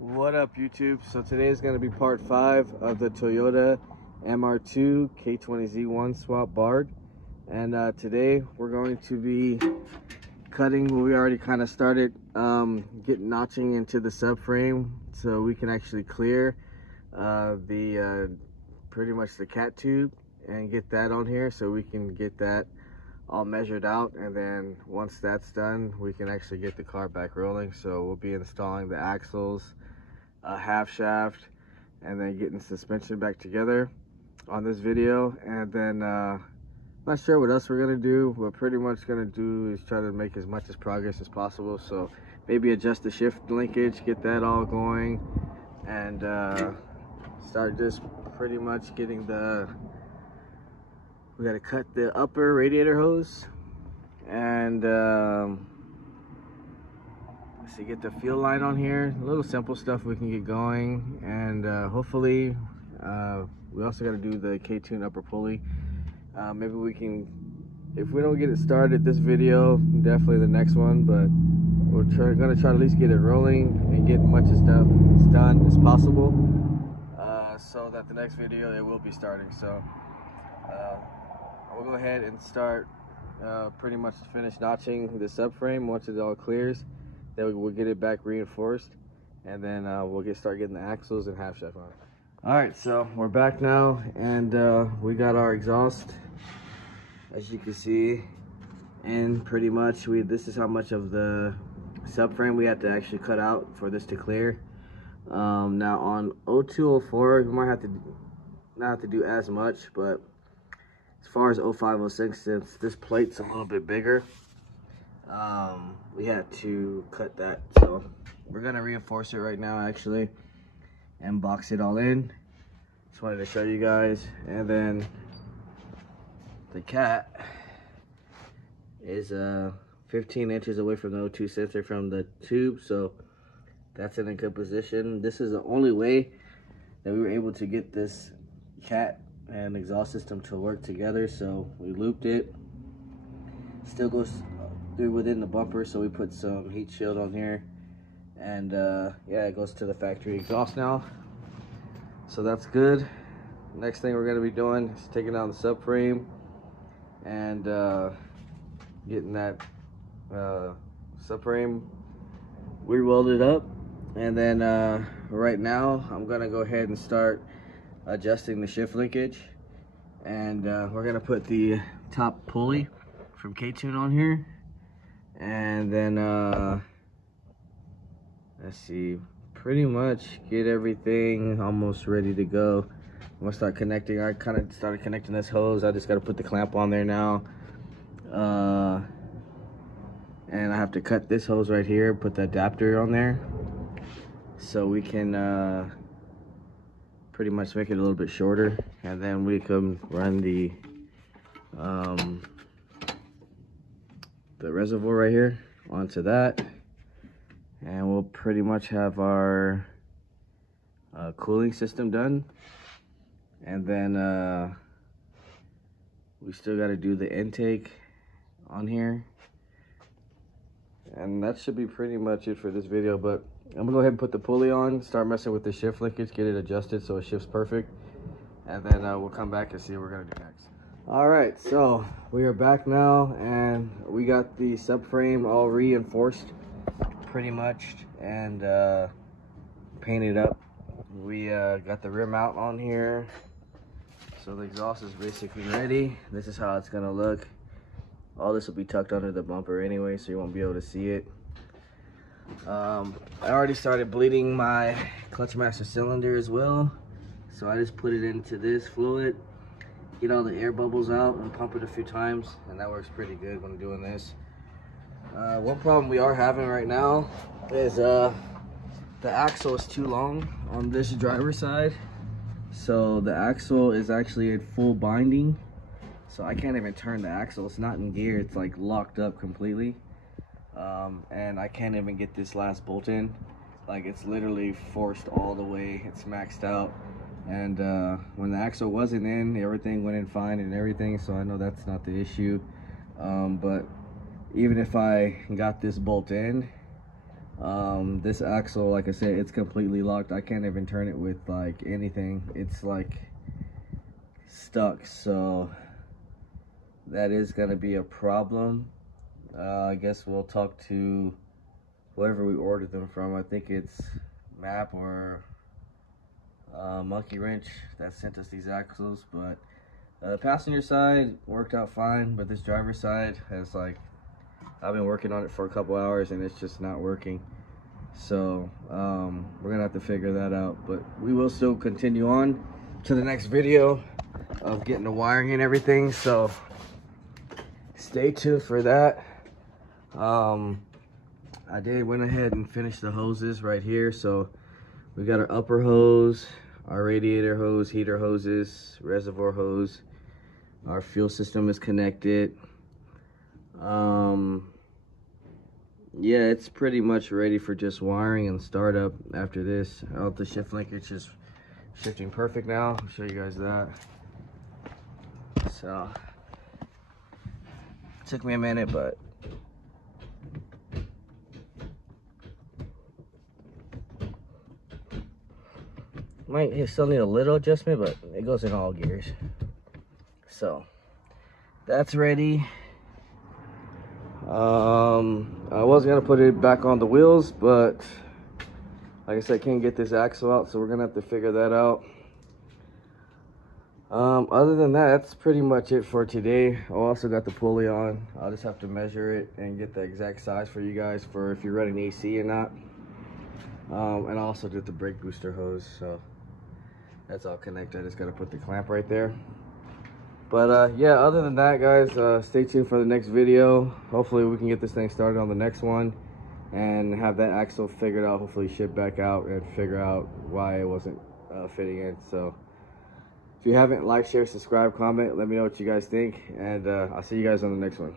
What up, YouTube? So today is going to be part 5 of the Toyota mr2 k20z1 swap Bard, and today we're going to be cutting. We already kind of started getting notching into the subframe so we can actually clear pretty much the cat tube and get that on here so we can get that all measured out, and then once that's done we can actually get the car back rolling. So we'll be installing the axles, half shaft, and then getting suspension back together on this video. And then not sure what else we're gonna do. What pretty much gonna do is try to make as much progress as possible, so maybe adjust the shift linkage, get that all going, and start just pretty much getting we got to cut the upper radiator hose and see, get the fuel line on here. A little simple stuff we can get going, and hopefully we also got to do the K20 upper pulley. Maybe we can, if we don't get it started this video, definitely the next one, but we're gonna try to at least get it rolling and get as much stuff done as possible, so that the next video it will be starting. So we'll go ahead and start pretty much finish notching the subframe. Once it all clears, then we'll get it back reinforced, and then we'll start getting the axles and half shaft on it. All right, so we're back now, and we got our exhaust, as you can see, and pretty much this is how much of the subframe we have to actually cut out for this to clear. Now on 0204 we might have to not have to do as much, but as far as 0506, since this plate's a little bit bigger, we had to cut that. So we're gonna reinforce it right now actually and box it all in. Just wanted to show you guys. And then the cat is 15 inches away from the O2 sensor from the tube, so that's in a good position. This is the only way that we were able to get this cat and exhaust system to work together, so we looped it. Still goes through within the bumper, so we put some heat shield on here, and yeah, it goes to the factory exhaust now, so that's good. Next thing we're going to be doing is taking down the subframe and getting that subframe re-welded up. And then right now I'm gonna go ahead and start adjusting the shift linkage, and we're gonna put the top pulley from K20 on here, and then let's see, pretty much get everything almost ready to go. I'm gonna start connecting. I kind of started connecting this hose. I just got to put the clamp on there now, and I have to cut this hose right here, put the adapter on there, so we can pretty much make it a little bit shorter, and then we can run the reservoir right here onto that, and we'll pretty much have our cooling system done. And then we still got to do the intake on here, and that should be pretty much it for this video. But I'm gonna go ahead and put the pulley on, start messing with the shift linkage, get it adjusted so it shifts perfect, and then we'll come back and see what we're gonna do next. All right, so we are back now, and we got the subframe all reinforced pretty much and painted up. We got the rear mount on here, so the exhaust is basically ready. This is how it's gonna look. All this will be tucked under the bumper anyway, so you won't be able to see it. I already started bleeding my clutch master cylinder as well, so I just put it into this fluid, get all the air bubbles out, and pump it a few times, and that works pretty good when doing this. One problem we are having right now is the axle is too long on this driver's side, so the axle is actually in full binding, so I can't even turn the axle. It's not in gear, it's like locked up completely. And I can't even get this last bolt in. Like, it's literally forced all the way, it's maxed out. And when the axle wasn't in, everything went in fine and everything, so I know that's not the issue. But even if I got this bolt in, This axle, like I said, it's completely locked. I can't even turn it with like anything. It's like stuck, so that is gonna be a problem. I guess we'll talk to whoever we ordered them from. I think it's Map or Monkey Wrench that sent us these axles. But passenger side worked out fine, but this driver side has, like, I've been working on it for a couple hours and it's just not working. So we're gonna have to figure that out, but we will still continue on to the next video of getting the wiring and everything, so stay tuned for that. I went ahead and finished the hoses right here. So we got our upper hose, our radiator hose, heater hoses, reservoir hose. Our fuel system is connected. Yeah, it's pretty much ready for just wiring and startup after this. Out the shift linkage is shifting perfect now. I'll show you guys that. So it took me a minute, but might still need a little adjustment, but it goes in all gears. So that's ready. I was gonna put it back on the wheels, but like I said, I can't get this axle out, so we're gonna have to figure that out. Other than that, that's pretty much it for today. I also got the pulley on. I'll just have to measure it and get the exact size for you guys for if you're running AC or not. And I also did the brake booster hose, so that's all connected. I just gotta put the clamp right there. But yeah, other than that, guys, stay tuned for the next video. Hopefully we can get this thing started on the next one and have that axle figured out, hopefully ship back out and figure out why it wasn't fitting in. So if you haven't, like, share, subscribe, comment, let me know what you guys think, and I'll see you guys on the next one.